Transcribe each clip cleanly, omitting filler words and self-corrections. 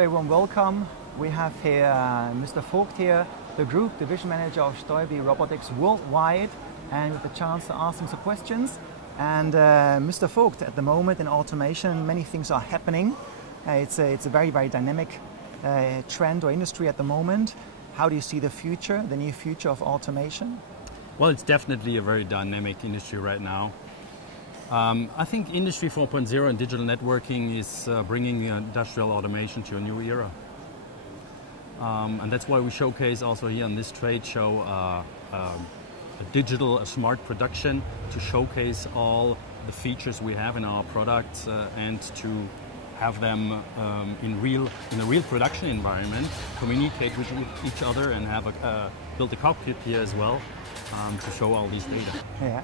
very warm welcome. We have here Mr. Vogt here, the Group Division Manager of Stäubli Robotics worldwide, and with the chance to ask him some questions. And Mr. Vogt, at the moment in automation, many things are happening. It's a very, very dynamic trend or industry at the moment. How do you see the future, the near future of automation? Well, it's definitely a very dynamic industry right now. I think Industry 4.0 and digital networking is bringing industrial automation to a new era. And that's why we showcase also here on this trade show a smart production to showcase all the features we have in our products and to have them in a real production environment, communicate with each other, and have build a cockpit here as well to show all these data. Yeah.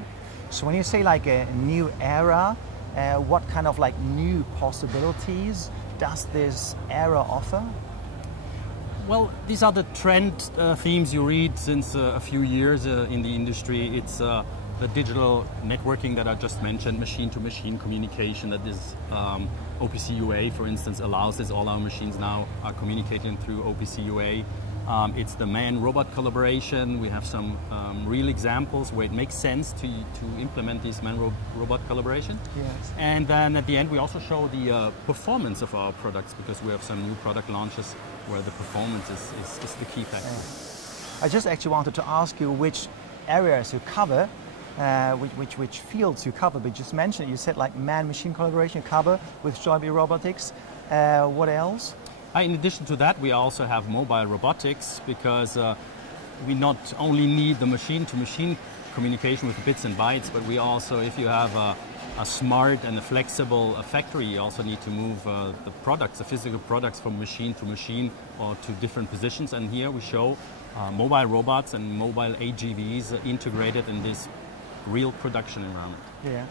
So when you say like a new era, what kind of like new possibilities does this era offer? Well, these are the trend themes you read since a few years in the industry. It's the digital networking that I just mentioned, machine-to-machine communication. That is OPC UA, for instance, allows this. All our machines now are communicating through OPC UA. It's the man-robot collaboration. We have some real examples where it makes sense to implement this man-robot collaboration. Yes. And then at the end, we also show the performance of our products, because we have some new product launches where the performance is the key factor. Yeah. I just actually wanted to ask you which areas you cover, which fields you cover. But you just mentioned, you said like man-machine collaboration you cover with Stäubli Robotics. What else? In addition to that, we also have mobile robotics, because we not only need the machine-to-machine communication with bits and bytes, but we also, if you have a smart and a flexible factory, you also need to move the products, the physical products, from machine to machine or to different positions. And here we show mobile robots and mobile AGVs integrated in this real production environment. Yeah.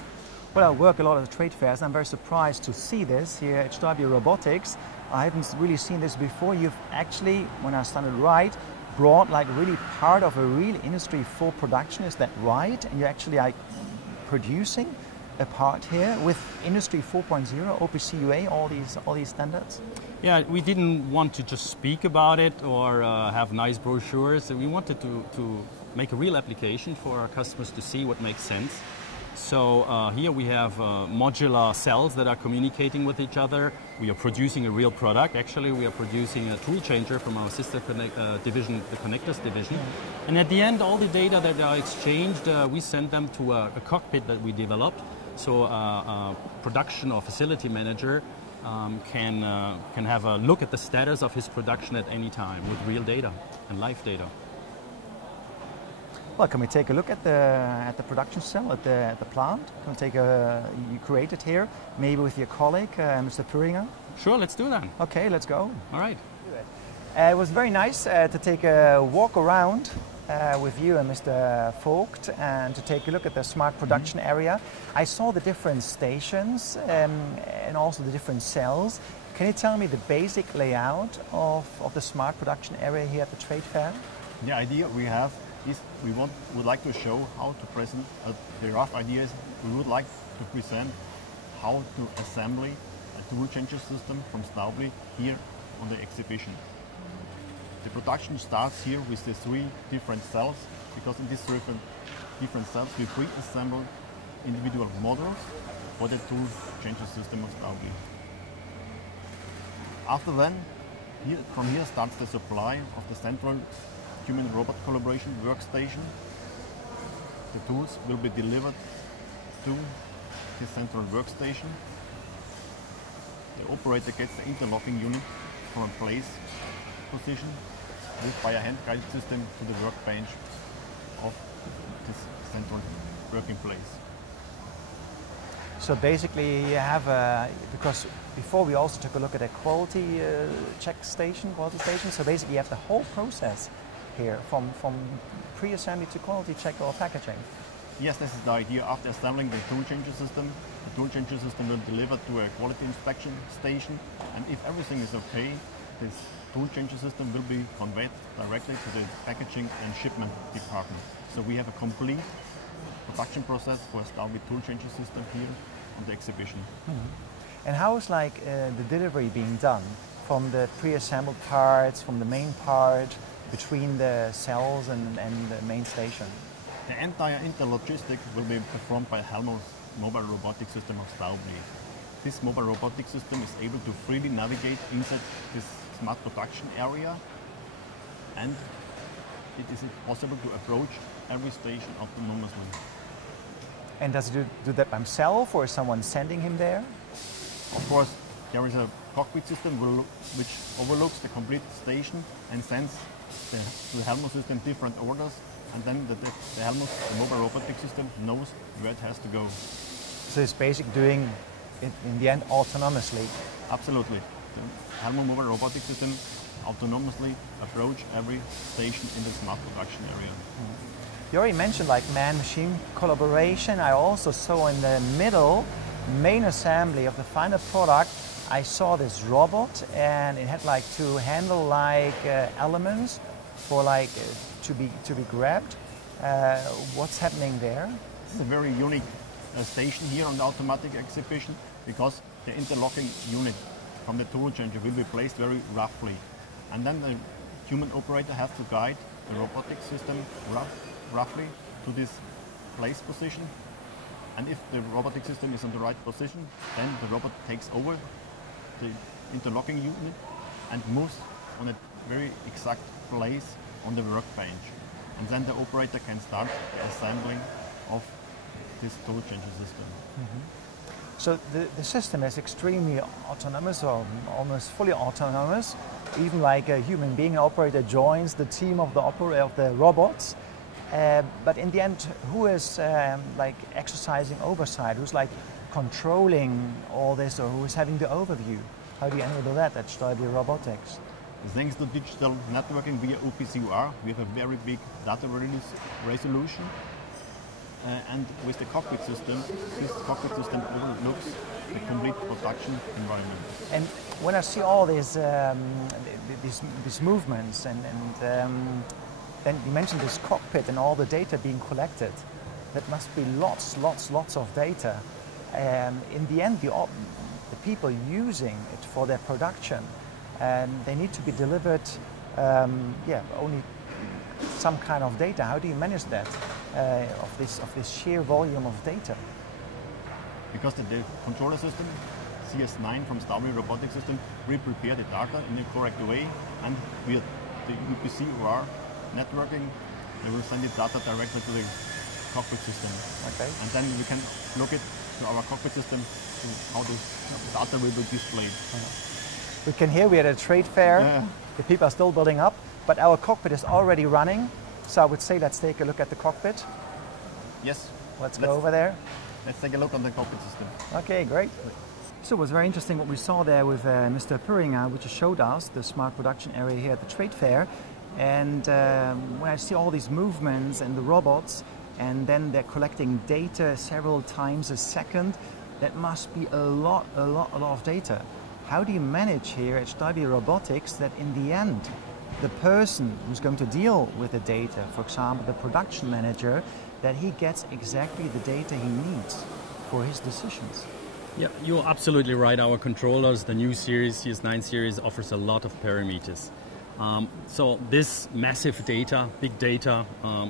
Well, I work a lot at the trade fairs. I'm very surprised to see this here at Stäubli Robotics. I haven't really seen this before. You've actually, when I started right, brought like really part of a real industry for production. Is that right? And you're actually like producing a part here with Industry 4.0, OPC UA, all these standards? Yeah, we didn't want to just speak about it or have nice brochures. We wanted to make a real application for our customers to see what makes sense. So here we have modular cells that are communicating with each other. We are producing a real product. Actually, we are producing a tool changer from our sister division, the connectors division. And at the end, all the data that are exchanged, we send them to a cockpit that we developed. So a production or facility manager can have a look at the status of his production at any time with real data and live data. Well, can we take a look at the production cell at the plant? Can we take you created here, maybe with your colleague, Mr. Puringer? Sure, let's do that. Okay, let's go. All right. It was very nice to take a walk around with you and Mr. Vogt and to take a look at the smart production area. I saw the different stations and also the different cells. Can you tell me the basic layout of the smart production area here at the trade fair? The idea we have is we would like to show how to present the rough ideas. We would like to present how to assemble a tool changer system from Stäubli here on the exhibition. The production starts here with the 3 different cells, because in these different cells we pre-assemble individual models for the tool changer system of Stäubli. After then, from here starts the supply of the central human-robot collaboration workstation. The tools will be delivered to the central workstation. The operator gets the interlocking unit from a place position by a hand-guided system to the workbench of this central working place. So basically you have because before we also took a look at a quality station. So basically you have the whole process here from pre-assembly to quality check or packaging. Yes, this is the idea. After assembling the tool changer system, the tool changer system will deliver to a quality inspection station, and if everything is okay, this tool changer system will be conveyed directly to the packaging and shipment department. So we have a complete production process for a Stäubli tool changer system here on the exhibition. Mm-hmm. And how is the delivery being done from the pre-assembled parts, from the main part, between the cells and the main station? The entire interlogistic will be performed by Helmo's mobile robotic system of Stäubli. This mobile robotic system is able to freely navigate inside this smart production area, and it is possible to approach every station autonomously. And does he do that by himself, or is someone sending him there? Of course, there is a cockpit system which overlooks the complete station and sends to the Helmo system different orders, and then the Helmo, the mobile robotic system, knows where it has to go. So it's basically doing it in the end autonomously. Absolutely. The Helmo mobile robotic system autonomously approach every station in the smart production area. You already mentioned like man-machine collaboration. I also saw in the middle main assembly of the final product, I saw this robot, and it had like to handle like elements for like to be grabbed. What's happening there? This is a very unique station here on the Automatica exhibition, because the interlocking unit from the tool changer will be placed very roughly, and then the human operator has to guide the robotic system roughly to this place position. And if the robotic system is in the right position, then the robot takes over the interlocking unit and moves on a very exact place on the workbench. And then the operator can start the assembling of this tool changer system. So the system is extremely autonomous, or almost fully autonomous. Even like a human being, an operator joins the team of the robots. But in the end, who is like exercising oversight? Who's like controlling all this, or who is having the overview? How do you handle that at Stäubli Robotics? Thanks to digital networking via OPCUR, we have a very big data resolution. And with the cockpit system, this cockpit system overlooks the complete production environment. And when I see all these movements, and then you mentioned this cockpit and all the data being collected, that must be lots of data. In the end, the people using it for their production, they need to be delivered only some kind of data. How do you manage that, of this sheer volume of data? Because the controller system, CS9 from Stäubli Robotic System, will prepare the data in the correct way, and via the UPC-UR networking, they will send the data directly to the cockpit system. Okay. And then we can look it to our cockpit system to how the data will be displayed. We can hear we had a trade fair. The people are still building up, but our cockpit is already running. So I would say let's take a look at the cockpit. Yes. Let's go over there. Let's take a look on the cockpit system. Okay, great. So it was very interesting what we saw there with Mr. Puringer, which showed us the smart production area here at the trade fair. And when I see all these movements and the robots, and then they're collecting data several times a second, that must be a lot of data. How do you manage here at Stäubli Robotics that in the end, the person who's going to deal with the data, for example, the production manager, that he gets exactly the data he needs for his decisions? Yeah, you're absolutely right. Our controllers, the new series, CS9 series, offers a lot of parameters. So this massive data, big data,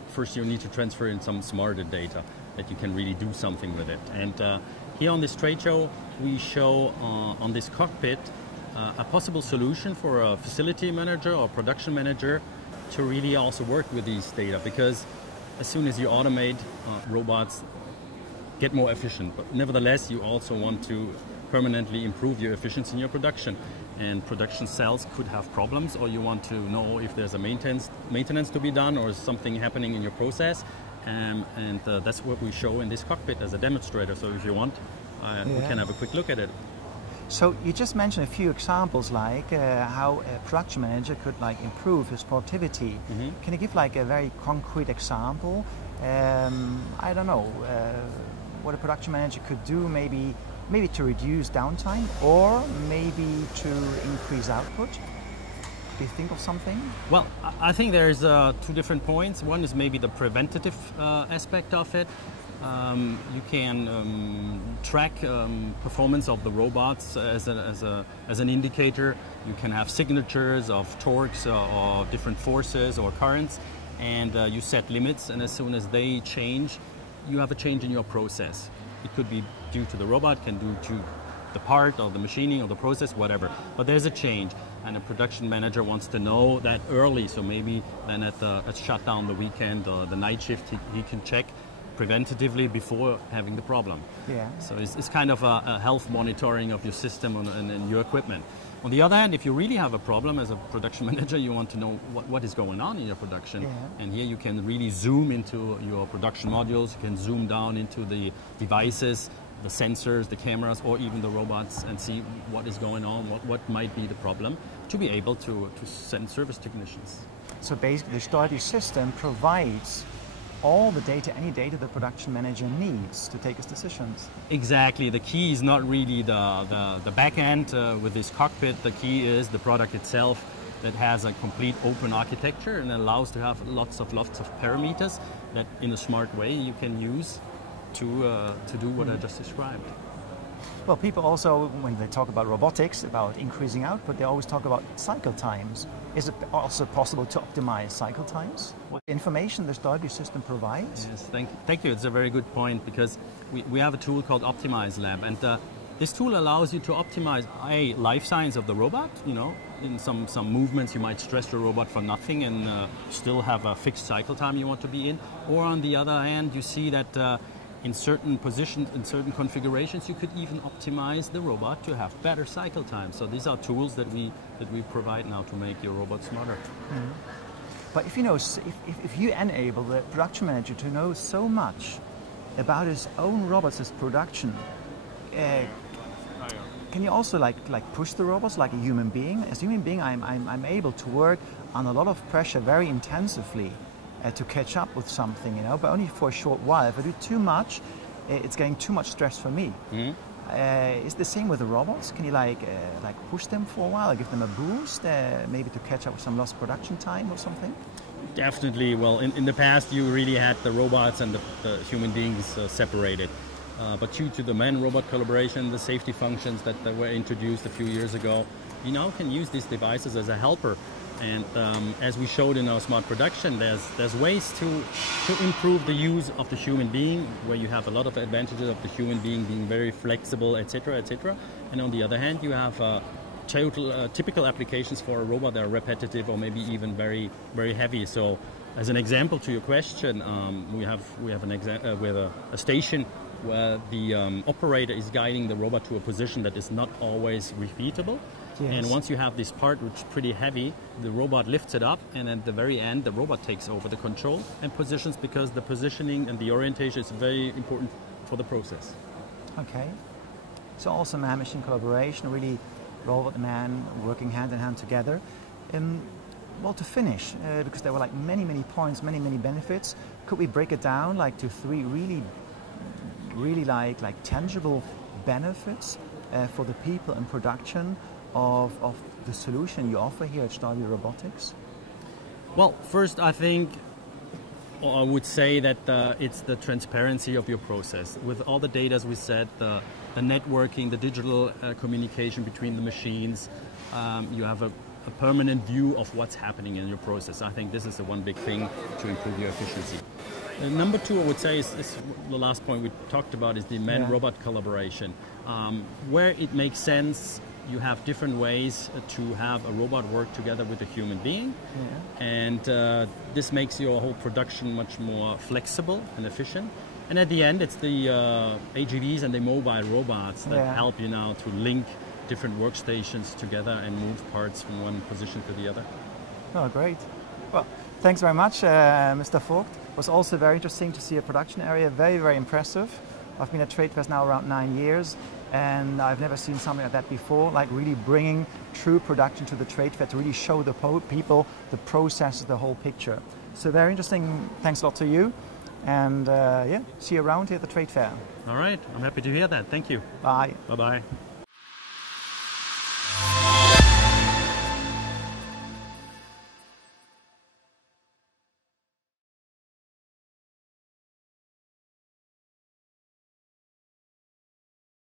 first you need to transfer in some smarter data that you can really do something with it. And here on this trade show, we show on this cockpit a possible solution for a facility manager or production manager to really also work with these data, because as soon as you automate, robots get more efficient. But nevertheless, you also want to permanently improve your efficiency in your production. And production cells could have problems, or you want to know if there's a maintenance to be done or something happening in your process. And that's what we show in this cockpit as a demonstrator. So if you want, we can have a quick look at it. So you just mentioned a few examples, like how a production manager could like improve his productivity. Can you give like a very concrete example? I don't know what a production manager could do, maybe to reduce downtime, or maybe to increase output. Do you think of something? Well, I think there's two different points. One is maybe the preventative aspect of it. You can track performance of the robots as an indicator. You can have signatures of torques or different forces or currents, and you set limits, and as soon as they change, you have a change in your process. It could be due to the robot, can do to the part or the machining or the process, whatever. But there's a change, and a production manager wants to know that early, so maybe then at shutdown, the weekend or the night shift, he can check preventatively before having the problem. Yeah. So it's kind of a health monitoring of your system and your equipment. On the other hand, if you really have a problem as a production manager, you want to know what is going on in your production. Yeah. And here you can really zoom into your production modules, you can zoom down into the devices, the sensors, the cameras, or even the robots, and see what is going on, what might be the problem, to be able to send service technicians. So basically the Stäubli system provides all the data, any data the production manager needs to take his decisions. Exactly. The key is not really the back end with this cockpit. The key is the product itself that has a complete open architecture and allows to have lots of parameters that in a smart way you can use to do what I just described. Well, people also, when they talk about robotics, about increasing output, they always talk about cycle times. Is it also possible to optimize cycle times? What information the Stäubli system provides? Yes, thank you. It's a very good point, because we have a tool called Optimize Lab, and this tool allows you to optimize life science of the robot. You know, in some movements you might stress the robot for nothing and still have a fixed cycle time you want to be in. Or on the other hand, you see that in certain positions, in certain configurations, you could even optimize the robot to have better cycle time. So these are tools that we provide now to make your robot smarter. Mm. But if you know, if you enable the production manager to know so much about his own robots' production, can you also like push the robots like a human being? As a human being, I'm able to work on a lot of pressure very intensively to catch up with something, you know, but only for a short while. If I do too much, it's getting too much stress for me. Mm-hmm. Is the same with the robots? Can you like push them for a while, give them a boost, maybe to catch up with some lost production time or something? Definitely. Well, in the past, you really had the robots and the human beings separated. But due to the man-robot collaboration, the safety functions that were introduced a few years ago, you now can use these devices as a helper. And as we showed in our smart production, there's ways to improve the use of the human being, where you have a lot of advantages of the human being being very flexible, etc., etc. And on the other hand, you have typical applications for a robot that are repetitive or maybe even very, very heavy. So, as an example to your question, we have a station where the operator is guiding the robot to a position that is not always repeatable. Yes. And once you have this part, which is pretty heavy, the robot lifts it up, and at the very end, the robot takes over the control and positions, because the positioning and the orientation is very important for the process. Okay. So also man-machine collaboration, really robot and man working hand in hand together. Well, to finish, because there were like many points, many benefits, could we break it down like to three really like tangible benefits for the people in production of the solution you offer here at Stäubli Robotics? Well, first I would say that it's the transparency of your process. With all the data, as we said, the networking, the digital communication between the machines, you have a permanent view of what's happening in your process. I think this is the one big thing to improve your efficiency. Number two, I would say, is the last point we talked about, is the man-robot collaboration. Where it makes sense, you have different ways to have a robot work together with a human being. Yeah. And this makes your whole production much more flexible and efficient. And at the end, it's the AGVs and the mobile robots that help you now to link different workstations together and move parts from one position to the other. Oh, great. Well, thanks very much, Mr. Vogt. It was also very interesting to see a production area, very impressive. I've been at Trade Fest now around 9 years, and I've never seen something like that before, like really bringing true production to the Trade Fair to really show the people, the process, the whole picture. So very interesting. Thanks a lot to you. And see you around here at the Trade Fair. All right. I'm happy to hear that. Thank you. Bye. Bye-bye.